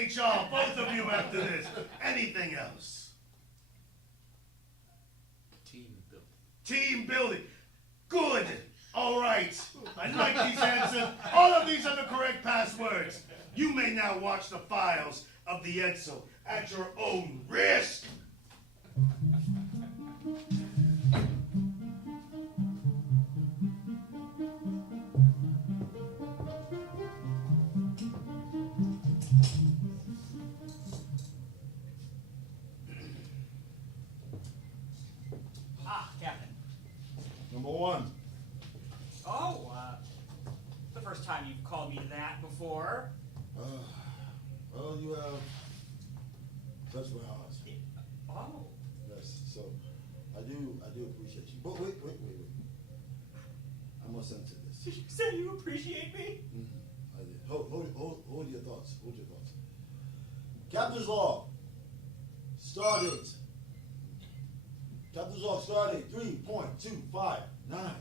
HR, both of you after this. Anything else? Team building. Team building. Good. All right. I like these answers. All of these are the correct passwords. You may now watch the files of the Edsel at your own risk. Captain. Number one. Oh, the first time you've called me to that before. Well, you have touched my heart. Oh. Yes, so I do appreciate you. But wait. I must answer this. Did you say you appreciate me? I did. Hold your thoughts. Hold your thoughts. Captain's log. Stardate. Captain's log stardate 3.259.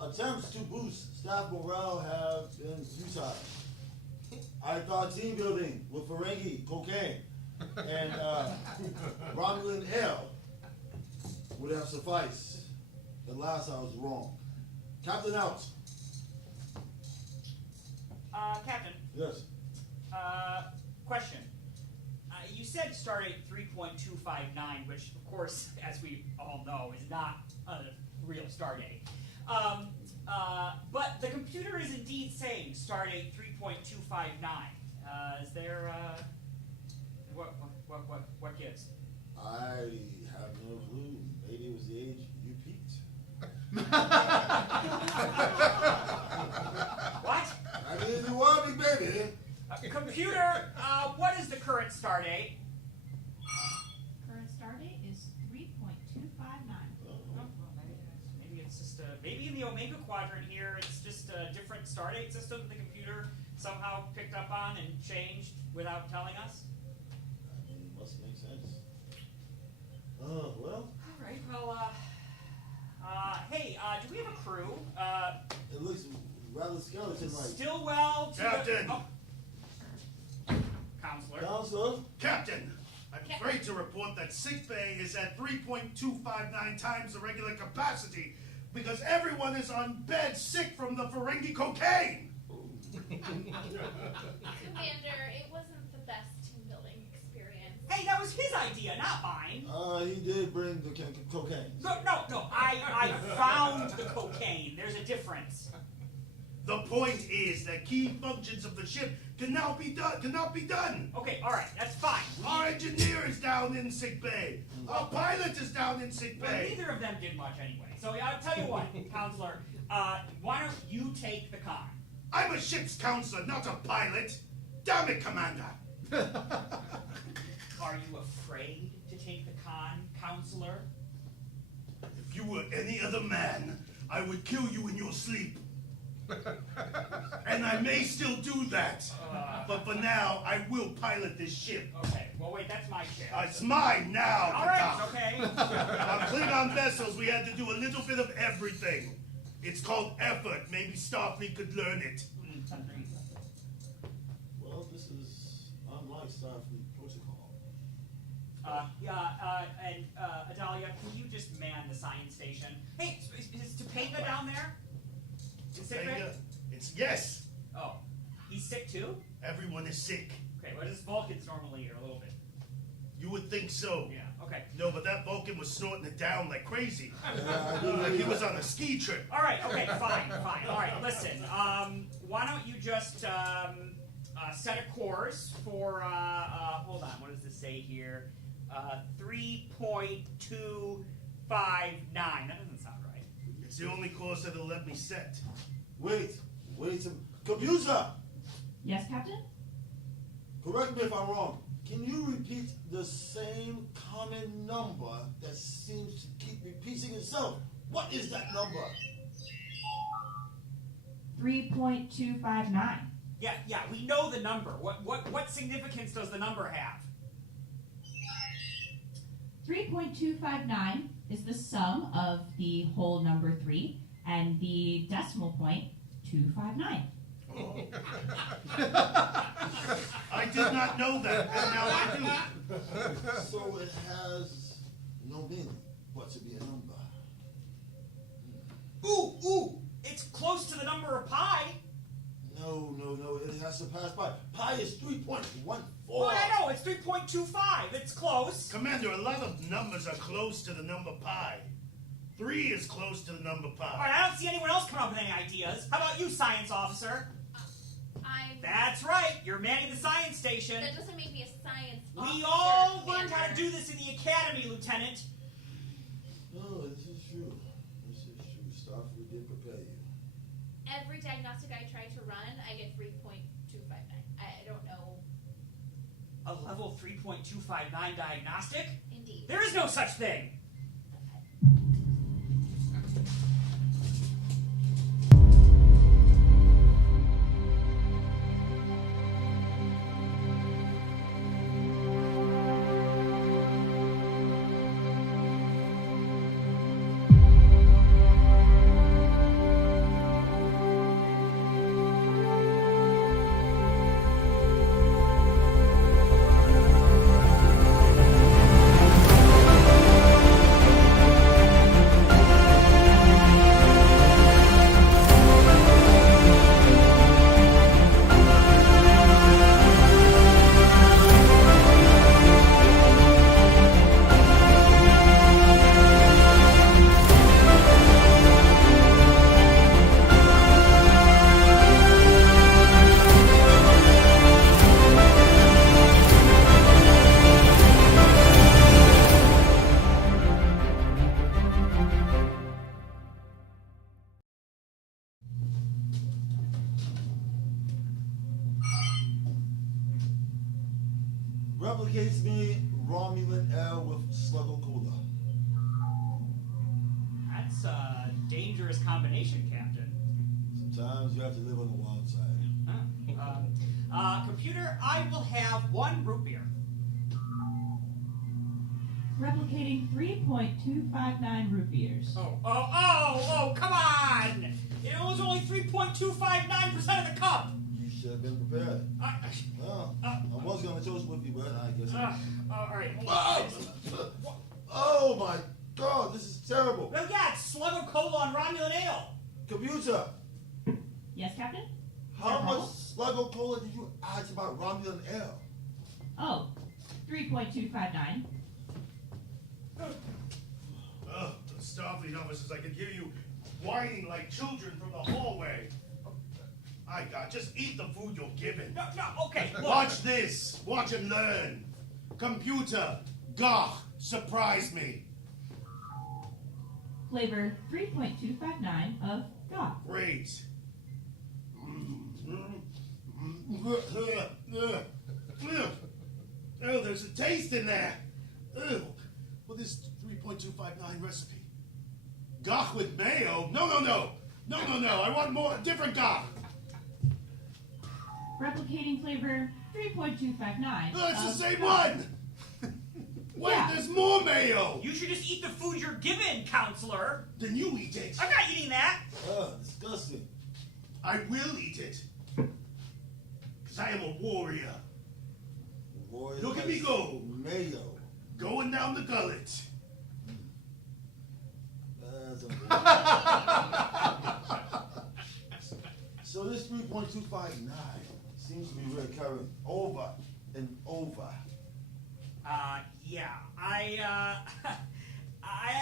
Attempts to boost staff morale have been futile. I thought team building with Ferengi, cocaine, and Romulan ale would have sufficed. At last I was wrong. Captain out. Captain. Yes. Question. You said stardate 3.259, which, of course, as we all know, is not a real stardate. But the computer is indeed saying stardate 3.259. Is there, what gives? I have no clue. Maybe it was the age you peaked. What? I mean, you want me, baby. Computer, what is the current stardate? Current stardate is 3.259. Maybe it's just maybe in the Omega Quadrant here, it's just a different stardate system the computer somehow picked up on and changed without telling us. I mean, it must make sense. Oh, well. All right, well, hey, do we have a crew? It looks rather skeleton-like. Stillwell to Captain! The, Counselor. Counselor? Captain, I'm afraid to report that sickbay is at 3.259 times the regular capacity because everyone is on bed sick from the Ferengi cocaine. Commander, it wasn't the best team building experience. Hey, that was his idea, not mine. He did bring the cocaine. No, I found the cocaine. There's a difference. The point is that key functions of the ship cannot be done. Okay, all right, that's fine. Our engineer is down in sick bay. Our pilot is down in sick Well, bay. neither of them did much anyway. So I'll tell you what, Counselor, why don't you take the con? I'm a ship's counselor, not a pilot. Damn it, Commander. Are you afraid to take the con, Counselor? If you were any other man, I would kill you in your sleep. And I may still do that. But for now, I will pilot this ship. Okay, well wait, that's my ship. It's mine now, All right, Doc. okay. On Klingon vessels, we had to do a little bit of everything. It's called effort. Maybe Starfleet could learn it. Well, this is unlike Starfleet protocol. And Adalia, can you just man the science station? Hey, is Topanga down there? Sick, right? It's yes. Oh, he's sick too? Everyone is sick. Okay, what does Vulcans normally eat? A little bit. You would think so. Yeah, okay. No, but that Vulcan was snorting it down like crazy. Yeah, Like he was on a ski trip. All right, okay, fine. All right, listen. Why don't you just set a course for, hold on, what does this say here? 3.259. That doesn't sound right. It's the only course that'll let me set. Wait some computer! Yes, Captain? Correct me if I'm wrong. Can you repeat the same common number that seems to keep repeating itself? What is that number? 3.259. Yeah, we know the number. What significance does the number have? 3.259 is the sum of the whole number 3 and the decimal point 259. did not know that, and now I do. So it has no meaning but to be a number. Ooh! It's close to the number of pi. No, it has to pass pi. Pi is 3.14. Well, I know, it's 3.25. It's close. Commander, a lot of numbers are close to the number pi. 3 is close to the number pi. All right, I don't see anyone else come up with any ideas. How about you, science officer? That's right. You're manning the science station. That doesn't make me a science officer. We all Commander. learned how to do this in the academy, Lieutenant. No, this is true. Starfleet did prepare you. Every diagnostic I try to run, I get 3.259. I don't know. A level 3.259 diagnostic? Indeed. There is no such thing. Replicates me Romulan L with Sluggo Cooler. That's a dangerous combination, Captain. Sometimes you have to live on the wild side. Computer, I will have 1 root beer. Replicating 3.259 root beers. Oh, come on! It was only 3.259% of the cup! You should have been prepared. Well, I was going to toast with you, but I guess. Alright. Oh my God, this is terrible. Well, yeah, it's slug of cola on Romulan ale. Computer, Yes, Captain? how much Sluggo Cola did you add to my Romulan ale? Oh, 3.259. The Starfleet officers, I can hear you whining like children from the hallway. I got, just eat the food you're given. No, okay, look. Watch this. Watch and learn. Computer, gah, surprise me. Flavor 3.259 of GOT. Great. Oh, there's a taste in there. Ew. What is 3.259 recipe? Gach with mayo? No. I want more, different gach. Replicating flavor 3.259. No, it's the of same GOT. one. Wait, Yeah. there's more mayo. You should just eat the food you're given, counselor. Then you eat it. I'm not eating that. Disgusting. I will eat it. Because I am a warrior. Warrior Look at me likes go. Mayo. Going down the gullet. That's So this 3.259 seems to be recurring over and over. Yeah, I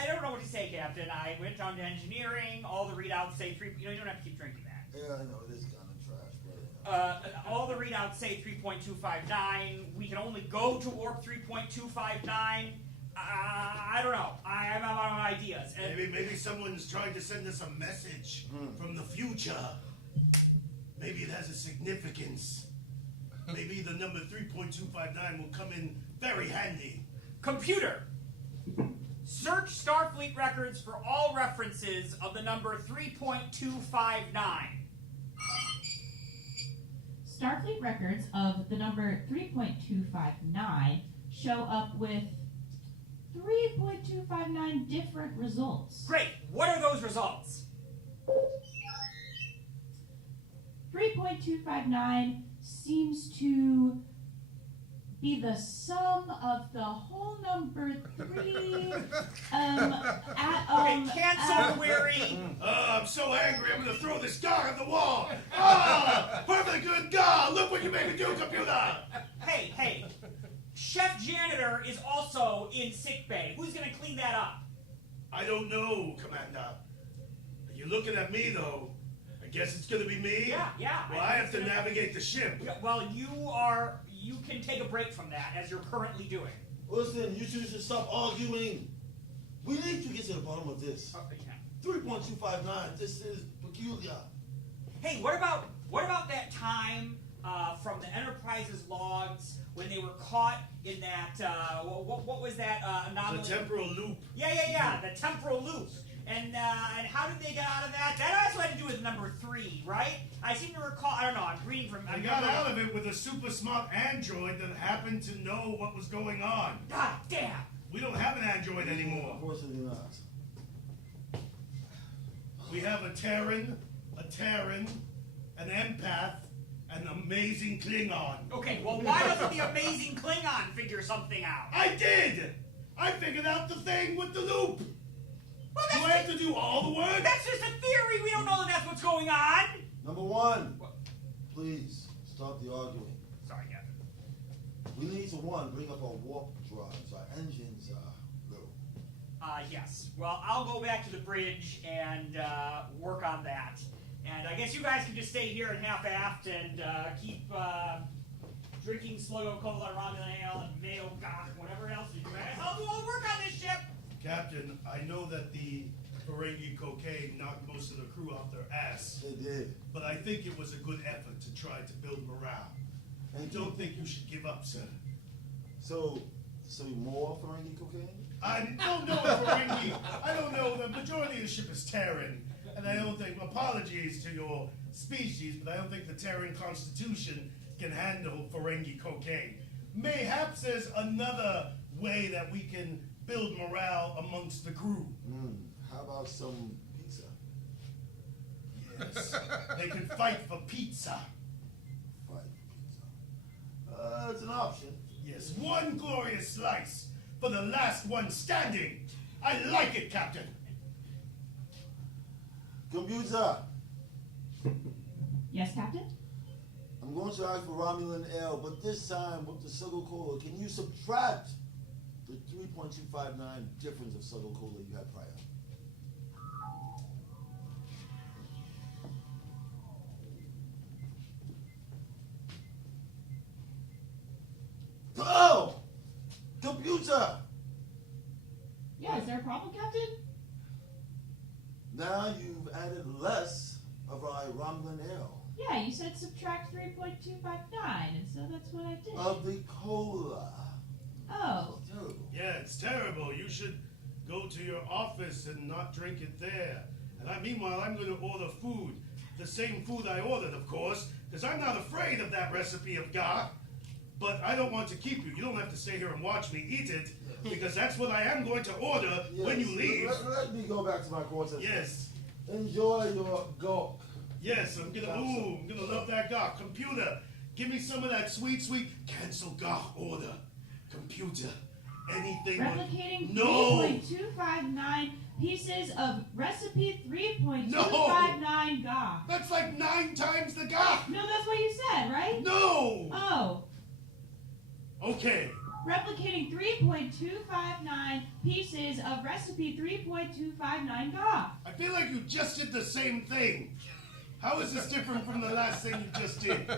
don't know what to say, Captain. I went down to engineering. All the readouts say 3. You don't have to keep drinking that. Yeah, I know, it is kind of trash, but All the readouts say 3.259. We can only go to warp 3.259. I don't know. I'm out of ideas. And Maybe someone's trying to send us a message from the future. Maybe it has a significance. Maybe the number 3.259 will come in very handy. Computer, search Starfleet records for all references of the number 3.259. Starfleet records of the number 3.259 show up with 3.259 different results. Great. What are those results? 3.259 seems to be the sum of the whole number 3. Okay, cancel, query. I'm so angry, I'm gonna throw this guy on the wall. Ah, perfectly good God, look what you made me do, computer. Hey, Chef Janitor is also in sickbay. Who's gonna clean that up? I don't know, Commander. You're looking at me, though. I guess it's gonna be me? Yeah. Well, I have to navigate the ship. Yeah, well, you can take a break from that, as you're currently doing. Listen, you two should stop arguing. We need to get to the bottom of this. Yeah. 3.259, this is peculiar. Hey, what about that time from the Enterprise's logs when they were caught in that what was that anomaly? The temporal loop. Yeah, the temporal loop. And how did they get out of that? That also had to do with number 3, right? I seem to recall. I don't know. I'm reading from. I got out of it with a super smart android that happened to know what was going on. God damn. We don't have an android anymore. Unfortunately not. We have a Terran, an empath, an amazing Klingon. Okay, well, why doesn't the amazing Klingon figure something out? I did! I figured out the thing with the loop. Well, Do I have to do all the work? That's just a theory. We don't know that that's what's going on. Number 1, please stop the arguing. Sorry, Captain. We need to, 1, bring up our warp drives. Our engines are low. Yes. Well, I'll go back to the bridge and work on that. And I guess you guys can just stay here and half-assed and keep drinking Sluggo Cola, Romulan Ale, and Mayo Gok, whatever else you guys. I'll do all the work on this ship. Captain, I know that the Ferengi cocaine knocked most of the crew off their ass, They did. but I think it was a good effort to try to build morale. I don't think you should give up, sir. So more Ferengi cocaine? I don't know Ferengi. I don't know. The majority of the ship is Terran, and I don't think. Apologies to your species, but I don't think the Terran Constitution can handle Ferengi cocaine. Mayhaps there's another way that we can build morale amongst the crew. How about some pizza? Yes, they can fight for pizza. Fight pizza. It's an option. Yes, one glorious slice for the last one standing. I like it, Captain. Computer, Yes, Captain? I'm going to ask for Romulan Ale, but this time with the Sluggo Cola, can you subtract the 3.259 difference of Sluggo Cola you had prior? Oh! Computer! Yeah, is there a problem, Captain? Now you've added less of our Romulan Ale. Yeah, you said subtract 3.259, and so that's what I did. Of the cola. Oh. It's terrible. Yeah, it's terrible. You should go to your office and not drink it there. And meanwhile, I'm going to order food. The same food I ordered, of course, because I'm not afraid of that recipe of Gah. But I don't want to keep you. You don't have to stay here and watch me eat it, because that's what I am going to order when you leave. Let me go back to my quarters. Yes. Enjoy your go. Yes, I'm gonna love that Gah. Computer, give me some of that sweet, cancel Gah order. Computer, anything. Replicating No! 3.259 pieces of recipe 3.259 Gah. That's like 9 times the Gah! No, that's what you said, right? No! Oh. Okay. Replicating 3.259 pieces of recipe 3.259 Gah. I feel like you just did the same thing. How is this different from the last thing you just did?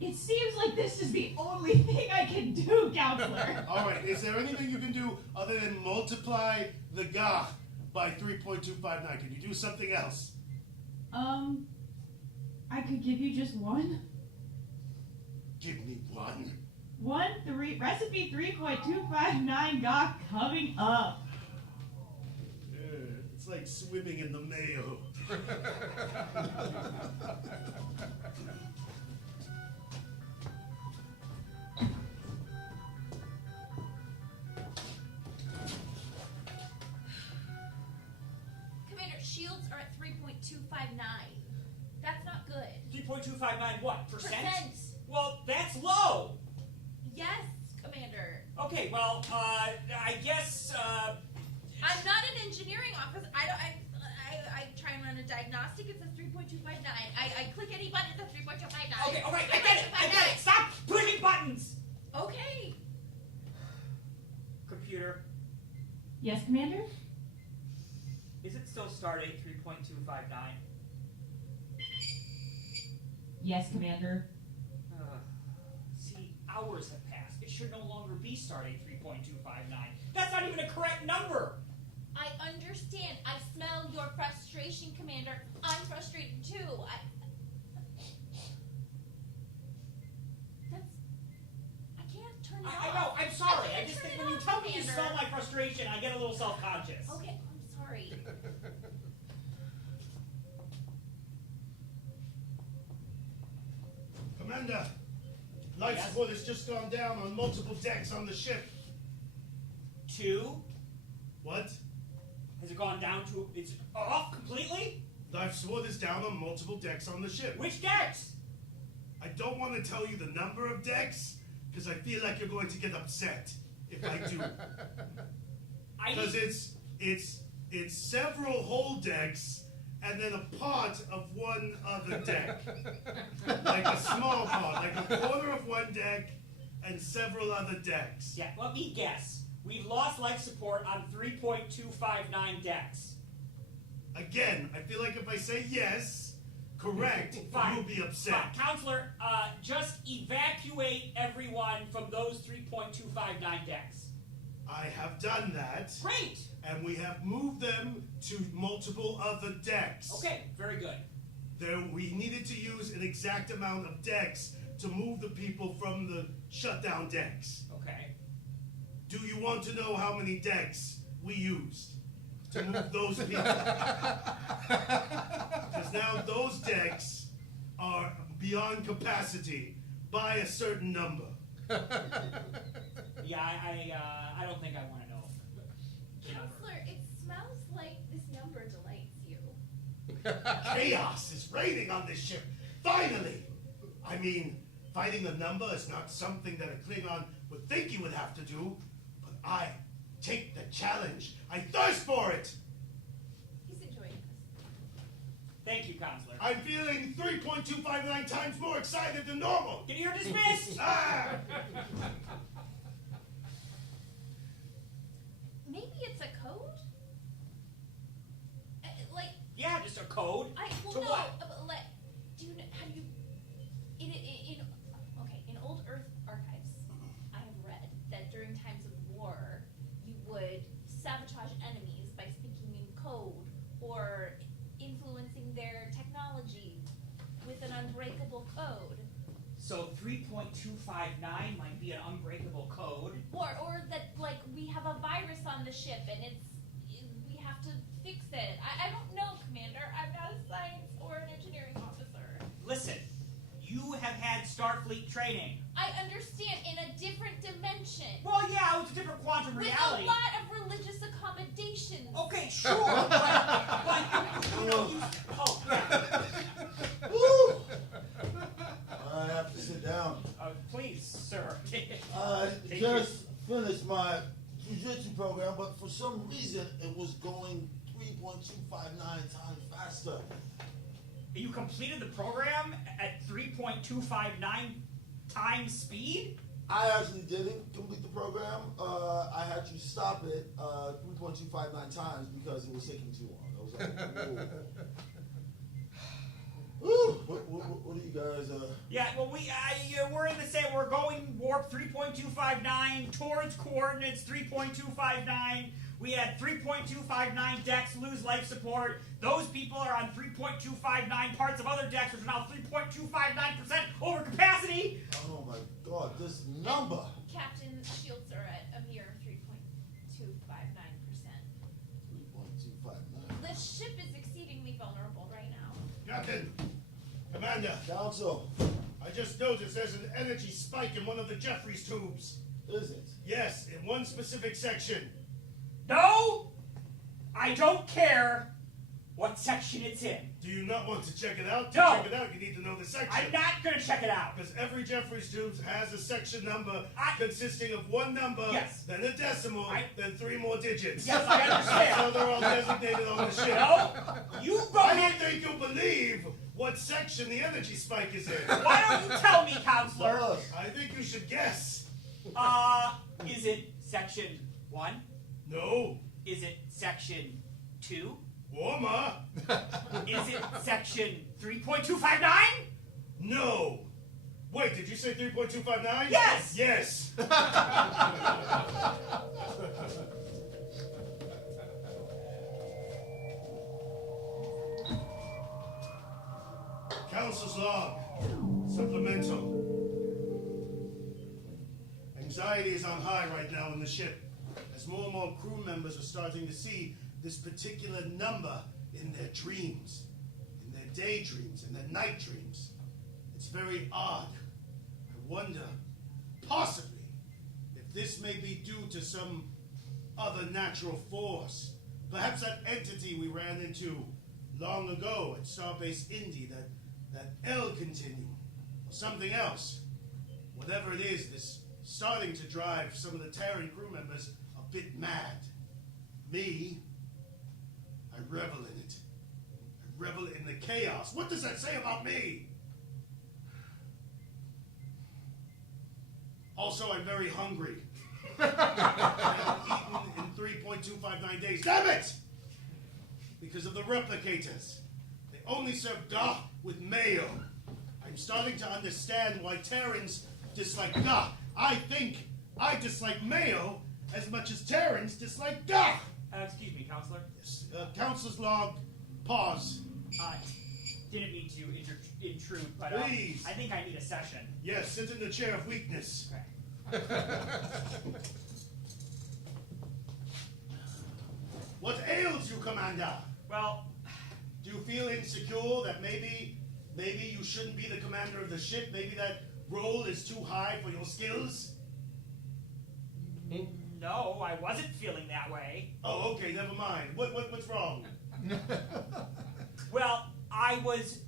It seems like this is the only thing I can do, Counselor. All right, is there anything you can do other than multiply the Gah by 3.259? Can you do something else? I could give you just one. Give me one. Recipe 3.259 Gah coming up. It's like swimming in the mayo. Commander, shields are at 3.259. That's not good. 3.259 what? Percent? Well, that's low. Yes, Commander. Okay, well, I guess, I'm not an engineering officer. I try and run a diagnostic. It says 3.259. I click any button. It says 3.259. Okay, all right, I get it. Stop pushing buttons. Okay. Computer, Yes, Commander? is it still Stardate 3.259? Yes, Commander. See, hours have passed. It should no longer be Stardate 3.259. That's not even a correct number. I understand. I smell your frustration, Commander. I'm frustrated too. I can't turn it I off. know, I'm sorry. I can't just turn think it when you off, tell me you Commander. smell my frustration, I get a little self-conscious. Okay, I'm sorry. Commander, life Yes? support has just gone down on multiple decks on the ship. 2? What? Has it gone down to, it's off completely? Life support is down on multiple decks on the ship. Which decks? I don't want to tell you the number of decks, because I feel like you're going to get upset if I do. Because it's several whole decks, and then a part of one other deck. Like a small part, like a quarter of one deck, and several other decks. Yeah, let me guess. We've lost life support on 3.259 decks. Again, I feel like if I say yes, correct, Fine. you'll be upset. Fine. Counselor, just evacuate everyone from those 3.259 decks. I have done that, Great! and we have moved them to multiple other decks. Okay, very good. We needed to use an exact amount of decks to move the people from the shutdown decks. Okay. Do you want to know how many decks we used to move those people? Because now those decks are beyond capacity by a certain number. Yeah, I don't think I want to know. Counselor, it smells like this number delights you. Chaos is reigning on this ship. Finally! I mean, fighting the number is not something that a Klingon would think you would have to do, but I take the challenge. I thirst for it! He's enjoying this. Thank you, Counselor. I'm feeling 3.259 times more excited than normal. You're dismissed! Ah! Maybe it's a code? Like, Yeah, just a code. well, To no, what? but like, have you, in old Earth archives, I have read that during times of war, you would sabotage enemies by speaking in code or influencing their technology with an unbreakable code. So 3.259 might be an unbreakable code. Or that, like, we have a virus on the ship and we have to fix it. I don't know, Commander. I'm not a science or an engineering officer. Listen, you have had Starfleet training. I understand, in a different dimension. Well, yeah, it was a different quantum With reality. a lot of religious accommodations. Okay, sure, but you know, oh, yeah. Woo! I have to sit down. Please, sir. I Take just finished my jiu-jitsu program, but for some reason it was going 3.259 times faster. You completed the program at 3.259 times speed? I actually didn't complete the program. I had to stop it 3.259 times because it was taking too long. I was like, whoa. Woo. What do you guys? Yeah, well, we're in the same. We're going warp 3.259 towards coordinates 3.259. We had 3.259 decks lose life support. Those people are on 3.259 parts of other decks, which are now 3.259% over capacity. Oh my God, this number. Captain, shields are at a mere 3.259%. 3.259. The ship is exceedingly vulnerable right now. Captain, Commander, Council, I just noticed there's an energy spike in one of the Jeffries tubes. is it? Yes, in one specific section. No, I don't care. what section it's in. Do you not want to check it out? To No. check it out, you need to know the section. I'm not gonna check it out. Because every Jeffries tube has a section number I- consisting of one number, Yes. then a decimal, then 3 more digits. Yes, I understand. So they're all designated on the ship. No, you go I ahead. don't think you'll believe what section the energy spike is in. Why don't you tell me, counselor? Tell us. I think you should guess. Is it section 1? No. Is it section 2? Warmer. Is it section 3.259? No. Wait, did you say 3.259? Yes. Yes. Council's log. Supplemental. Anxiety is on high right now in the ship, as more and more crew members are starting to see this particular number in their dreams, in their daydreams, in their night dreams. It's very odd. I wonder, possibly, if this may be due to some other natural force. Perhaps that entity we ran into long ago at Starbase Indy, that L continuum, or something else. Whatever it is, this starting to drive some of the Terran crew members a bit mad. Me, I revel in it. I revel in the chaos. What does that say about me? Also, I'm very hungry. I haven't eaten in 3.259 days. Damn it! Because of the replicators. They only serve duh with mayo. I'm starting to understand why Terrans dislike duh. I think I dislike mayo as much as Terrans dislike duh. Excuse me, counselor. Yes. Council's log, pause. Didn't mean to intrude, but Please. I think I need a session. Yes, sit in the chair of weakness. Okay. What ails you, Commander? Well, Do you feel insecure that maybe you shouldn't be the commander of the ship? Maybe that role is too high for your skills? no, I wasn't feeling that way. Oh, okay, never mind. What's wrong? Well, I was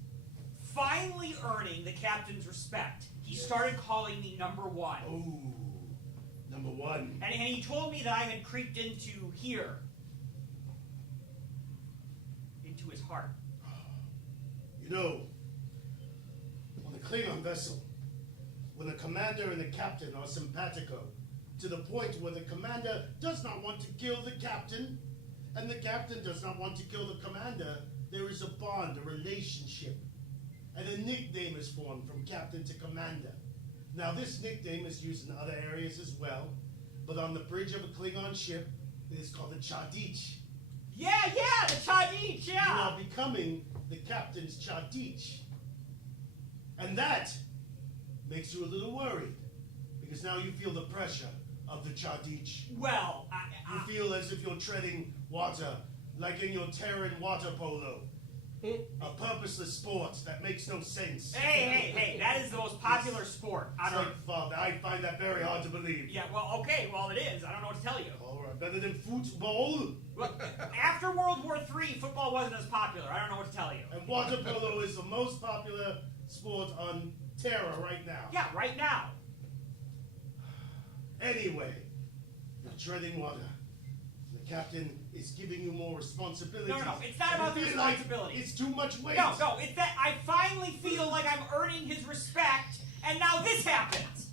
finally earning the captain's respect. He started calling me number 1. Oh, number 1. And he told me that I had creeped into here. Into his heart. You know, on a Klingon vessel, when the commander and the captain are simpatico, to the point where the commander does not want to kill the captain, and the captain does not want to kill the commander, there is a bond, a relationship. And a nickname is formed from captain to commander. Now, this nickname is used in other areas as well, but on the bridge of a Klingon ship, it is called the Chadich. Yeah, the Chadich, You yeah! are becoming the captain's Chadich. And that makes you a little worried, because now you feel the pressure of the Chadich. Well, You feel as if you're treading water, like in your Terran water polo. A purposeless sport that makes no sense. hey, that is the most popular sport on It's Earth. like, Father, I find that very hard to believe. Yeah, well, okay, well, it is. I don't know what to tell you. All right, better than football. Well, after World War III, football wasn't as popular. I don't know what to tell you. And water polo is the most popular sport on Terra right now. Yeah, right now. Anyway, you're treading water. The captain is giving you more responsibility. No, it's not about the responsibility. It's too much weight. No, it's that I finally feel like I'm earning his respect, and now this happens.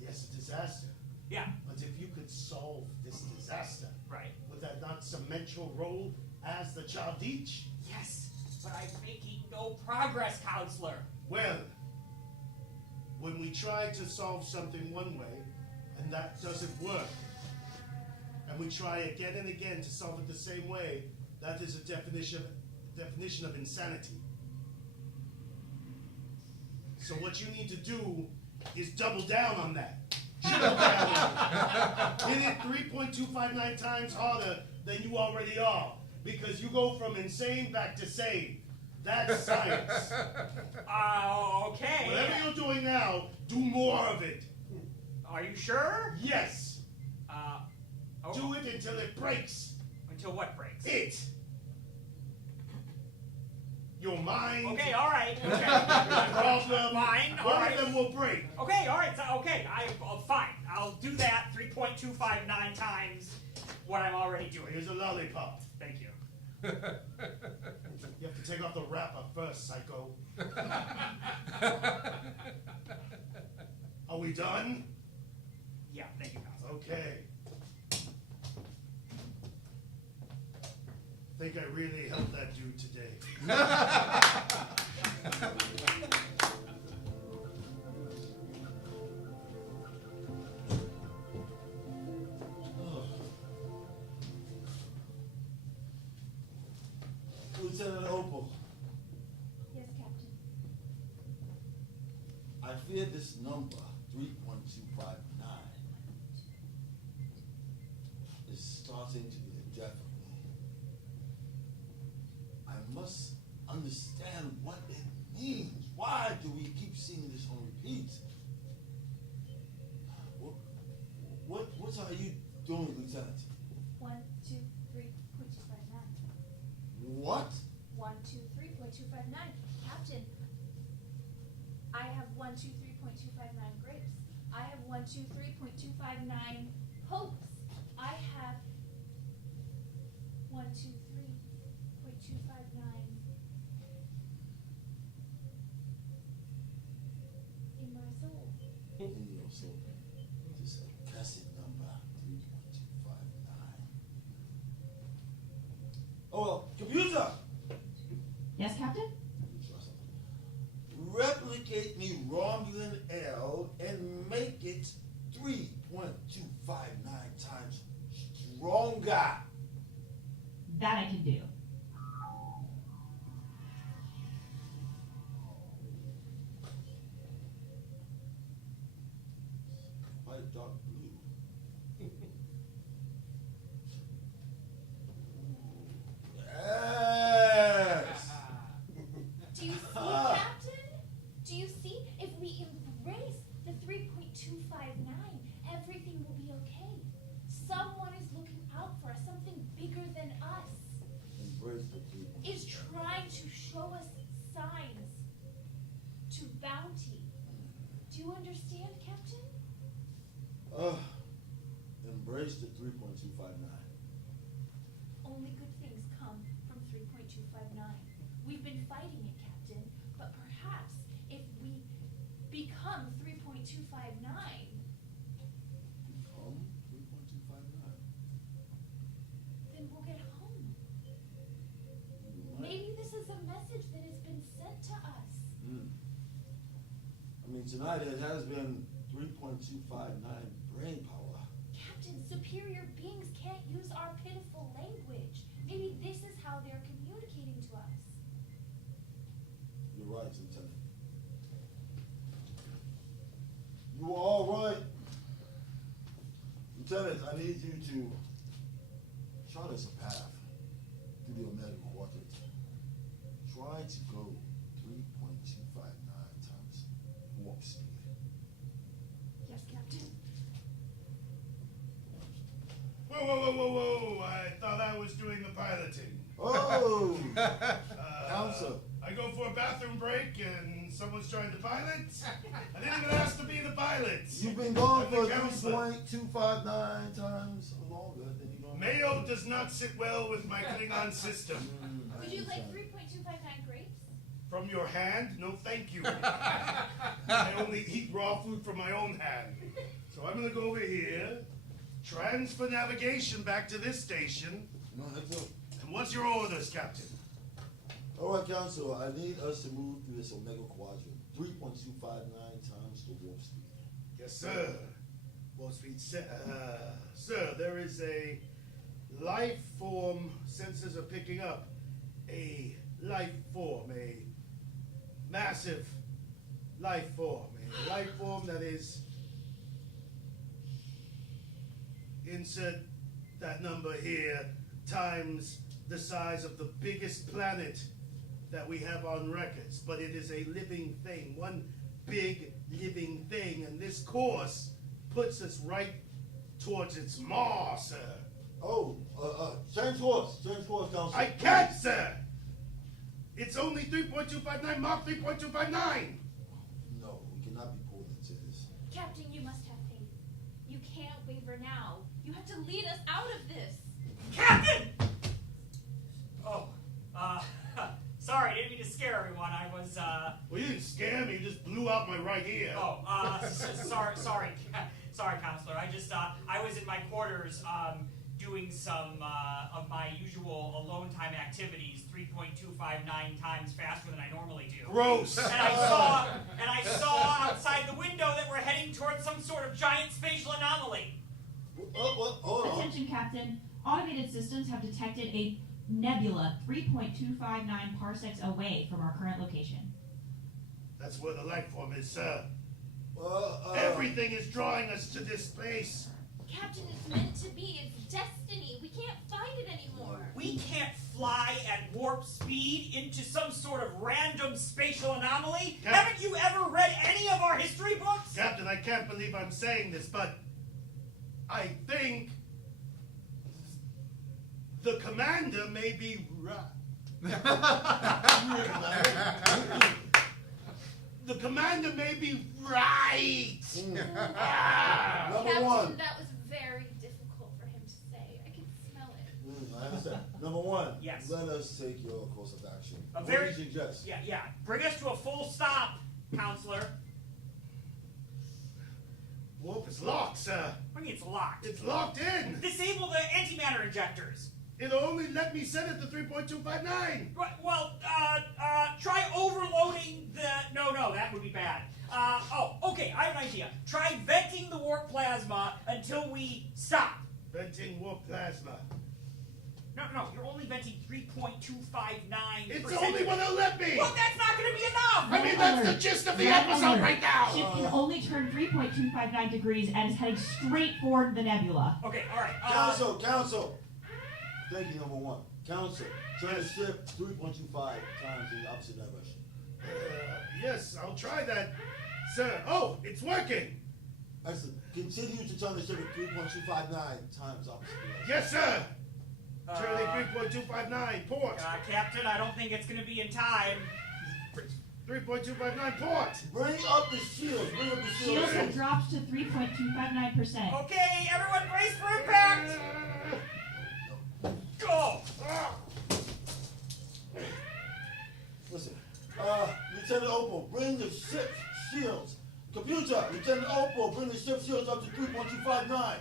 Yes, a disaster. Yeah, But if you could solve this disaster, right. would that not cement your role as the Chadich? Yes, but I'm making no progress, counselor. Well, when we try to solve something one way, and that doesn't work, and we try again and again to solve it the same way, that is a definition of insanity. So what you need to do is double down on that. Triple down on it. Hit it 3.259 times harder than you already are, because you go from insane back to sane. That's science. Okay. Whatever you're doing now, do more of it. Are you sure? Yes. Oh, Do it until it breaks. Until what breaks? It. your mind. Okay, all right. Your Okay. problem. Fine, all One right. of them will break. Okay, all right. So, okay, fine. I'll do that 3.259 times what I'm already doing. Here's a lollipop. Thank you. You have to take off the wrapper first, psycho. Are we done? Yeah, thank you, Counselor. Okay. Think I really helped that dude today. Lieutenant Opal, Yes, Captain. I fear this number, 3.259, is starting to get the death of me. I must understand what it means. Why do we keep seeing this on repeat? What are you doing, Lieutenant? 1, 2, 3.259. What? 1, 2, 3.259. Captain, I have 1, 2, 3.259 grapes. I have 1, 2, 3.259 hopes. I have 1, 2, 3.259 in my soul. In your soul. This accursed number, 3.259. Oh, well, computer! Yes, Captain? Replicate me Romulan L and make it 3.259 times stronger. That I can do. Quite dark blue. Yes! Do you see, Captain? Do you see? If we embrace the 3.259, everything will be okay. Someone is looking out for us, something bigger than us Embrace the 3.259. is trying to show us signs to bounty. Do you understand, Captain? Embrace the 3.259. Only good things come from 3.259. We've been fighting it, Captain, but perhaps if we become 3.259, Become 3.259. then we'll get home. You might- Maybe this is a message that has been sent to us. I mean, tonight it has been 3.259 brain power. Captain, superior beings can't use our pitiful language. Maybe this is how they're communicating to us. You're right, Lieutenant. You are all right. Lieutenant, I need you to chart us a path to the Omega Quadrant. Try to go 3.259 times warp speed. Yes, Captain. Whoa, whoa, whoa, whoa, whoa. I thought I was doing the piloting. Oh! Counsel. I go for a bathroom break and someone's trying to pilot. I didn't even ask to be the pilot. You've been gone I'm for the counselor. 3.259 times longer than you don't. Mayo does not sit well with my Klingon system. Would you like 3.259 grapes? From your hand? No, thank you. I only eat raw food from my own hand. So I'm gonna go over here, transfer navigation back to this station. No, that's all. And what's your orders, Captain? All right, Counsel, I need us to move through this Omega Quadrant 3.259 times the warp speed. Yes, sir. Warp speed, sir, there is a life form sensors are picking up. A life form, a massive life form. A life form that is, insert that number here, times the size of the biggest planet that we have on records. But it is a living thing, one big living thing, and this course puts us right towards its maw, sir. Oh, change course, Counsel. I can't, sir! It's only 3.259 Mach 3.259. No, we cannot be pulled into this. Captain, you must have faith. You can't waver now. You have to lead us out of this. Captain! Oh, sorry, I didn't mean to scare everyone. I was, Well, you didn't scare me. You just blew out my right ear. sorry, counselor. I was in my quarters, doing some, of my usual alone time activities 3.259 times faster than I normally do. Gross. And I saw outside the window that we're heading towards some sort of giant spatial anomaly. Hold on. Attention, Captain. Automated systems have detected a nebula 3.259 parsecs away from our current location. That's where the life form is, sir. Everything is drawing us to this place. Captain, it's meant to be. It's destiny. We can't fight it anymore. We can't fly at warp speed into some sort of random spatial anomaly? Haven't you ever read any of our history books? Captain, I can't believe I'm saying this, but I think the commander may be The commander may be right. Number Captain, one. that was very difficult for him to say. I can smell it. I understand. Number one. Yes. Let us take your course of action. A What very- do you suggest? Yeah. Bring us to a full stop, counselor. Warp is locked, sir. I mean, it's locked. It's locked in. Disable the antimatter injectors. It'll only let me set it to 3.259. Well, try overloading the... No, that would be bad. Okay, I have an idea. Try venting the warp plasma until we stop. Venting warp plasma. No, you're only venting 3.259%. It's the only one that'll let me. Well, that's not going to be enough! I mean, that's the gist of the Red episode alert. right now. Ship can only turn 3.259 degrees and is heading straight for the nebula. Okay, all right. Council. Thank you, number one. Council, turn the ship 3.25 times in the opposite direction. Yes, I'll try that, sir. Oh, it's working. Excellent. Continue to turn the ship at 3.259 times opposite direction. Yes, sir. Charlie 3.259 port. Captain, I don't think it's going to be in time. 3.259 port. Bring up the shields. Shields have dropped to 3.259%. Okay, everyone brace for impact! Go! Listen, Lieutenant Opal, bring the ship shields. Computer, Lieutenant Opal, bring the ship shields up to 3.259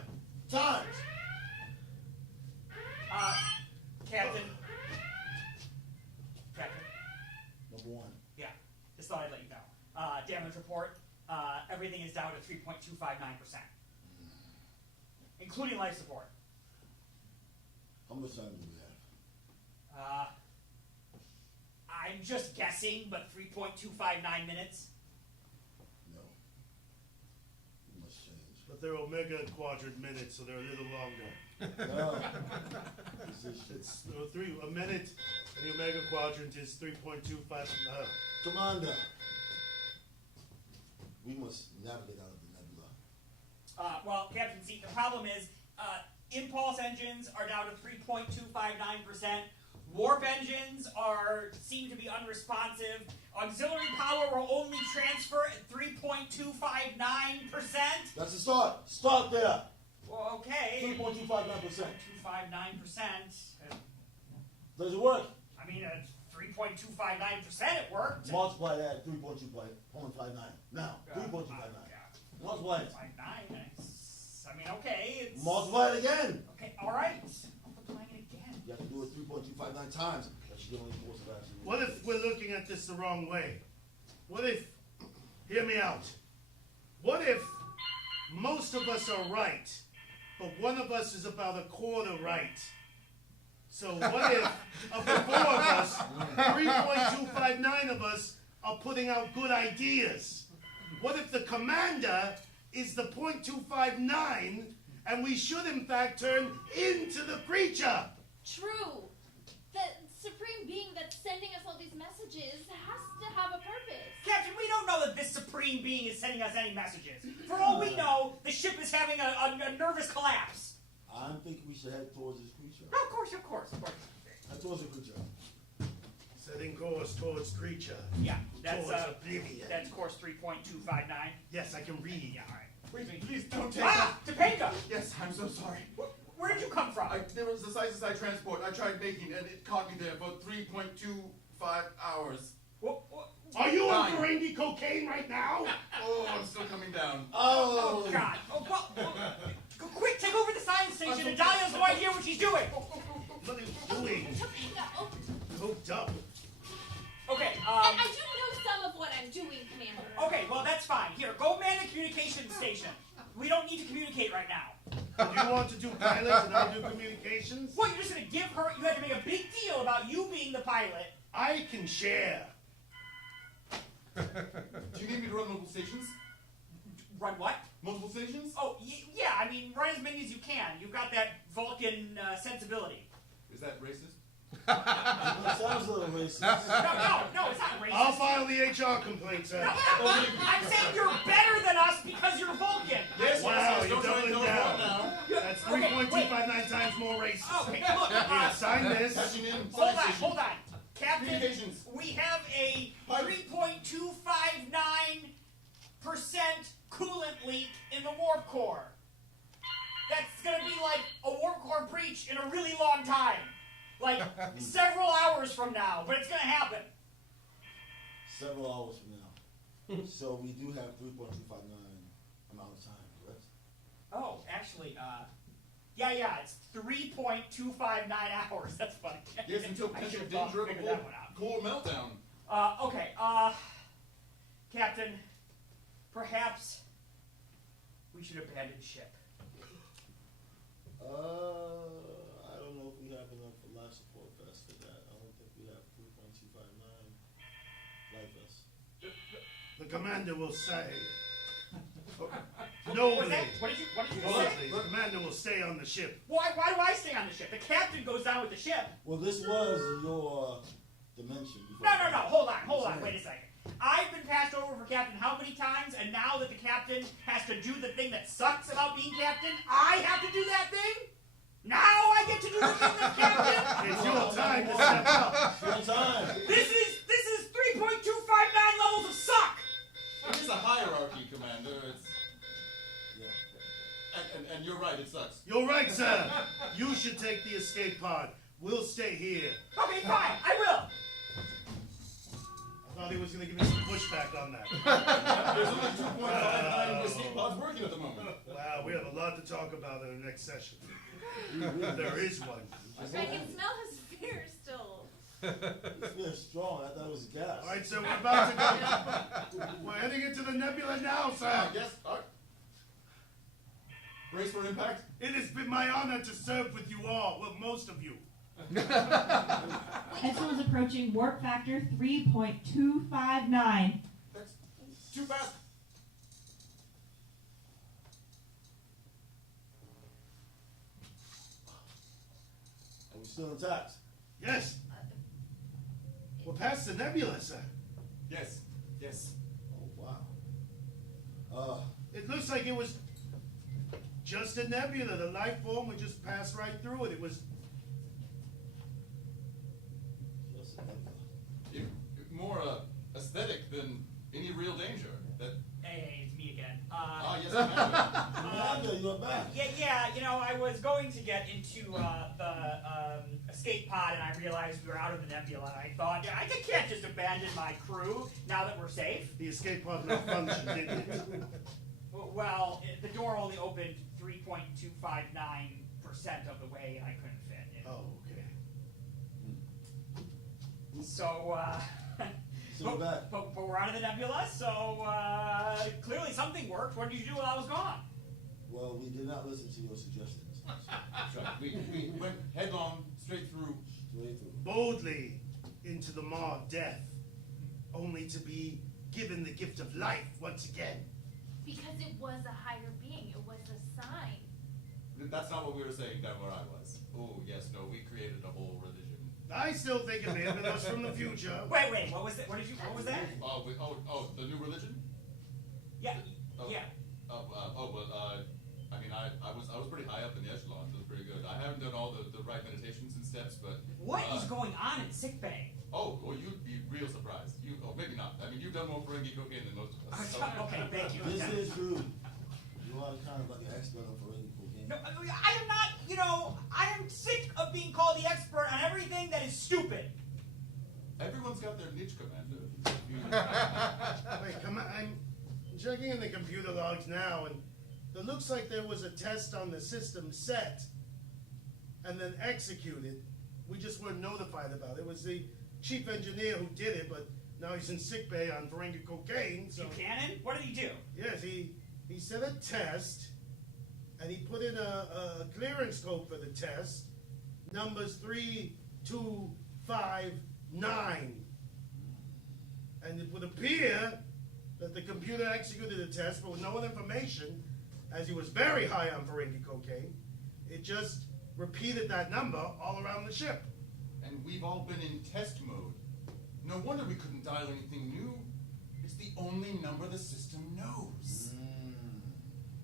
times. Captain. Number one. Yeah, just thought I'd let you know. Damage report. Everything is down to 3.259%. Including life support. How much time do we have? I'm just guessing, but 3.259 minutes. No. We must change. But they're Omega Quadrant minutes, so they're a little longer. No. It's a minute, and the Omega Quadrant is 3.25. Commander, we must navigate out of the nebula. Well, Captain, see, the problem is impulse engines are down to 3.259%. Warp engines seem to be unresponsive. Auxiliary power will only transfer at 3.259%. That's the start. Start there. Well, okay. 3.259%. 259%. Does it work? I mean, at 3.259% it worked. Multiply that at 3.259. Now, 3.259. Multiply it. 59. I mean, okay. It's Multiply it again. okay. All right. Multiplying it again. You have to do it 3.259 times. That's the only course of action. What if we're looking at this the wrong way? What if, hear me out, what if most of us are right, but one of us is about a quarter right? So what if, of the four of us, 3.259 of us are putting out good ideas? What if the commander is the 0.259 and we should in fact turn into the creature? True. The supreme being that's sending us all these messages has to have a purpose. Captain, we don't know that this supreme being is sending us any messages. For all we know, the ship is having a nervous collapse. I'm thinking we should head towards this creature. Of course. Head towards the creature. Setting course towards creature. Yeah, that's Towards oblivion. that's course 3.259. Yes, I can read. Yeah, all right. Wait, please don't take Ah, Topeka! Yes, I'm so sorry. Where did you come from? There was the sizes I transport. I tried making and it caught me there for 3.25 hours. What? Are you on Fine. Ferengi cocaine right now? Oh, I'm still coming down. Oh, God. Oh, go quick, take over the science station, and Dahlia has no idea what she's doing. What are you doing? Topeka, oh, Hooked up. Okay, and I do know some of what I'm doing, Commander. okay, well, that's fine. Here, go man the communications station. We don't need to communicate right now. Do you want to do pilots and I do communications? What, you're just gonna give her, you had to make a big deal about you being the pilot. I can share. Do you need me to run multiple stations? Run what? Multiple stations? Oh, yeah, I mean, run as many as you can. You've got that Vulcan sensibility. Is that racist? That sounds a little racist. No, it's not racist. I'll file the HR complaint, sir. No, I'm saying you're better than us because you're Vulcan. Yes, Wow, yes, you're don't try to doubling go down. now. That's Okay, 3.259 times more racist. Okay, look, Here, sign this. Catching in. hold on. Captain, Communications. we have a 3.259% coolant leak in the warp core. That's gonna be like a warp core breach in a really long time. Like several hours from now, but it's gonna happen. Several hours from now. So we do have 3.259 amount of time, correct? Oh, actually, yeah, it's 3.259 hours. That's funny. Yes, until I potential should've danger of a figured that one out. core meltdown. Okay, Captain, perhaps we should abandon ship. I don't know if we have enough life support vests for that. I don't think we have 3.259 life vests. The commander will say. What Nobly. did you say? Nobly. The commander will stay on the ship. Why do I stay on the ship? The captain goes down with the ship. Well, this was your dimension. Before. No, hold on, wait a second. I've been passed over for captain how many times, and now that the captain has to do the thing that sucks about being captain, I have to do that thing? Now I get to do the thing that's captain? It's your time to step up. Your time. This is 3.259 levels of suck! It is a hierarchy, Commander. It's Yeah. and you're right. It sucks. You're right, sir. You should take the escape pod. We'll stay here. Okay, fine, I will. I thought he was going to give me some pushback on that. There's only 2.59 escape pods working at the moment. Wow, we have a lot to talk about in the next session. There is one. I can smell his fear still. It's very strong. I thought it was gas. All right, so we're about to go. We're heading into the nebula now, sir. Yes. All right. Brace for impact. It has been my honor to serve with you all, well, most of you. Edsel is approaching warp factor 3.259. That's too fast. Are we still intact? Yes, we're past the nebula, sir. Yes. Yes. Oh, wow. It looks like it was just a nebula. The life form would just pass right through it. It was. Just a nebula. More aesthetic than any real danger. That. Hey, it's me again. Yes, Commander. Commander, you're back. Yeah, I was going to get into the escape pod, and I realized we were out of the nebula, and I thought, I can't just abandon my crew now that we're safe. The escape pod malfunctioned, didn't it? Well, the door only opened 3.259% of the way, and I couldn't fit in. Oh, okay. So, So we're back. but we're out of the nebula, so clearly something worked. What did you do while I was gone? Well, we did not listen to your suggestions. That's right. We went headlong straight through. Straight through. Boldly into the maw of death, only to be given the gift of life once again. Because it was a higher being. It was a sign. That's not what we were saying down where I was. Oh, yes, no, we created a whole religion. I still think it may have been us from the future. Wait, what was that? What was that? Oh, the new religion? Yeah, Oh. yeah. I mean, I was pretty high up in the echelons. It was pretty good. I haven't done all the right meditations and steps, but What is going on in sickbay? oh, well, you Ferengi cocaine than most of us. So. Okay, thank you. This Lieutenant. is true. You are kind of like an expert on Ferengi cocaine. No, I am not, I am sick of being called the expert on everything that is stupid. Everyone's got their niche, Commander. Wait, come on. I'm checking in the computer logs now, and it looks like there was a test on the system set and then executed. We just weren't notified about it. It was the chief engineer who did it, but now he's in sickbay on Ferengi cocaine. So Buchanan? What did he do? yes, he set a test, and he put in a clearance code for the test, numbers 3259. And it would appear that the computer executed the test, but with no information, as he was very high on Ferengi cocaine. It just repeated that number all around the ship. And we've all been in test mode. No wonder we couldn't dial anything new. It's the only number the system knows.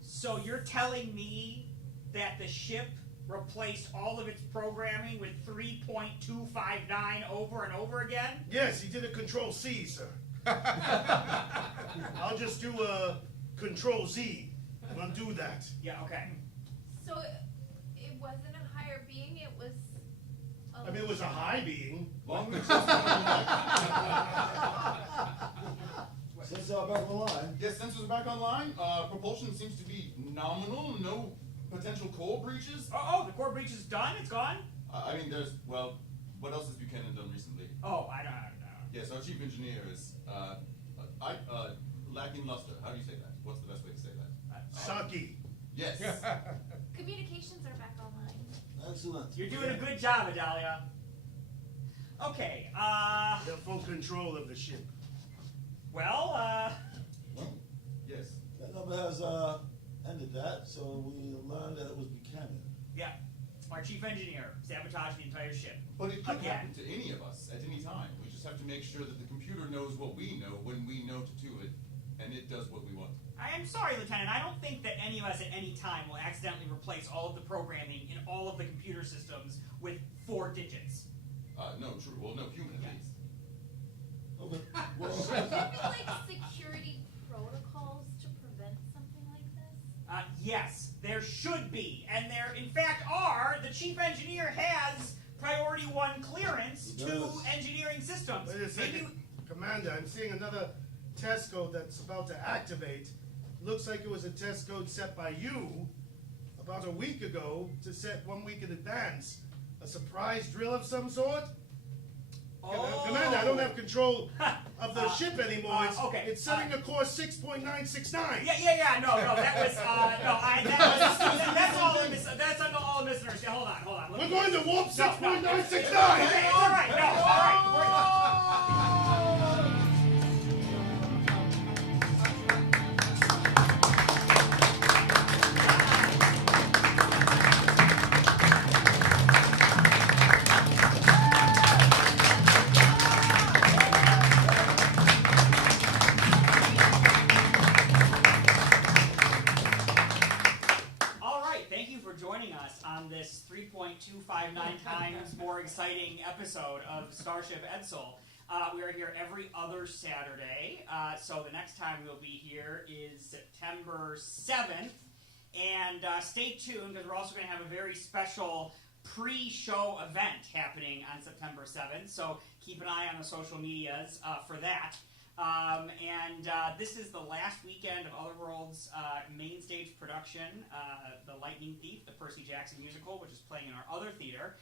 So you're telling me that the ship replaced all of its programming with 3.259 over and over again? Yes, he did a Control C, sir. I'll just do a Control Z. Undo that. Yeah, okay. So it wasn't a higher being, it was I mean, it was a high being. Long the system. Since I'm back online. Yes, sensors are back online. Propulsion seems to be nominal. No potential core breaches. Oh, the core breach is done? It's gone? I mean, what else has Buchanan done recently? Oh, I don't know. Yes, our chief engineer is lacking luster. How do you say that? What's the best way to say that? Sucky. Yes. communications are back online. Excellent. You're doing a good job, Adalia. Okay, They have full control of the ship. well, Well, Yes. that number has ended that, so we learned that it was Buchanan. yeah, our chief engineer sabotaged the entire ship. But it could Again. happen to any of us at any time. We just have to make sure that the computer knows what we know when we know to do it, and it does what we want. I am sorry, Lieutenant, I don't think that any of us at any time will accidentally replace all of the programming in all of the computer systems with 4 digits. No, true. Well, no human at least. Okay. Should Well, there be like security protocols to prevent something like this? Yes, there should be, and there in fact are. The chief engineer has priority 1 clearance He to does. engineering systems. Wait a second. Commander, I'm seeing another test code that's about to activate. Looks like it was a test code set by you about a week ago to set 1 week in advance. A surprise drill of some sort? Commander, I don't have control of the ship anymore. Okay. It's setting a course 6.969. Yeah, no, that was, that's all the listeners. Yeah, hold on. We're going to warp No, 6.969. Okay, it's all right, thank you for joining us on this 3.259 times more exciting episode of Starship Edsel. We are here every other Saturday, so the next time we'll be here is September 7th. And stay tuned, because we're also going to have a very special pre-show event happening on September 7th, so keep an eye on the social medias for that. This is the last weekend of Otherworld's main stage production, The Lightning Thief, the Percy Jackson musical, which is playing in our other theater.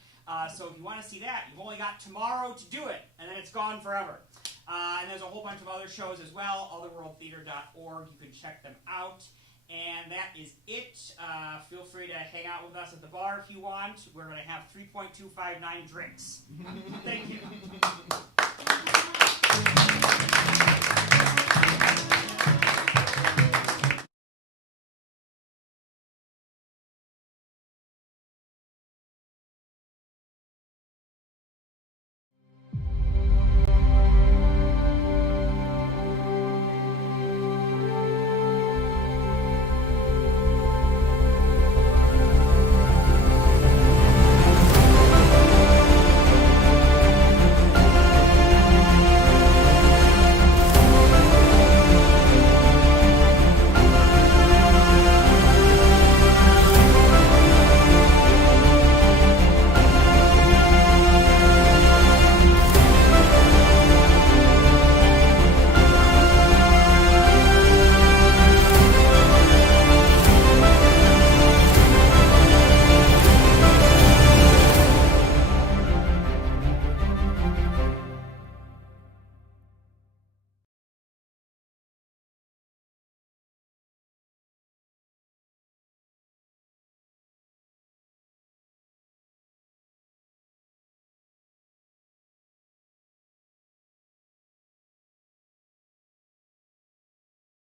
So if you want to see that, you've only got tomorrow to do it, and then it's gone forever. And there's a whole bunch of other shows as well, otherworldthtre.org. You can check them out. And that is it. Feel free to hang out with us at the bar if you want. We're going to have 3.259 drinks. Thank you.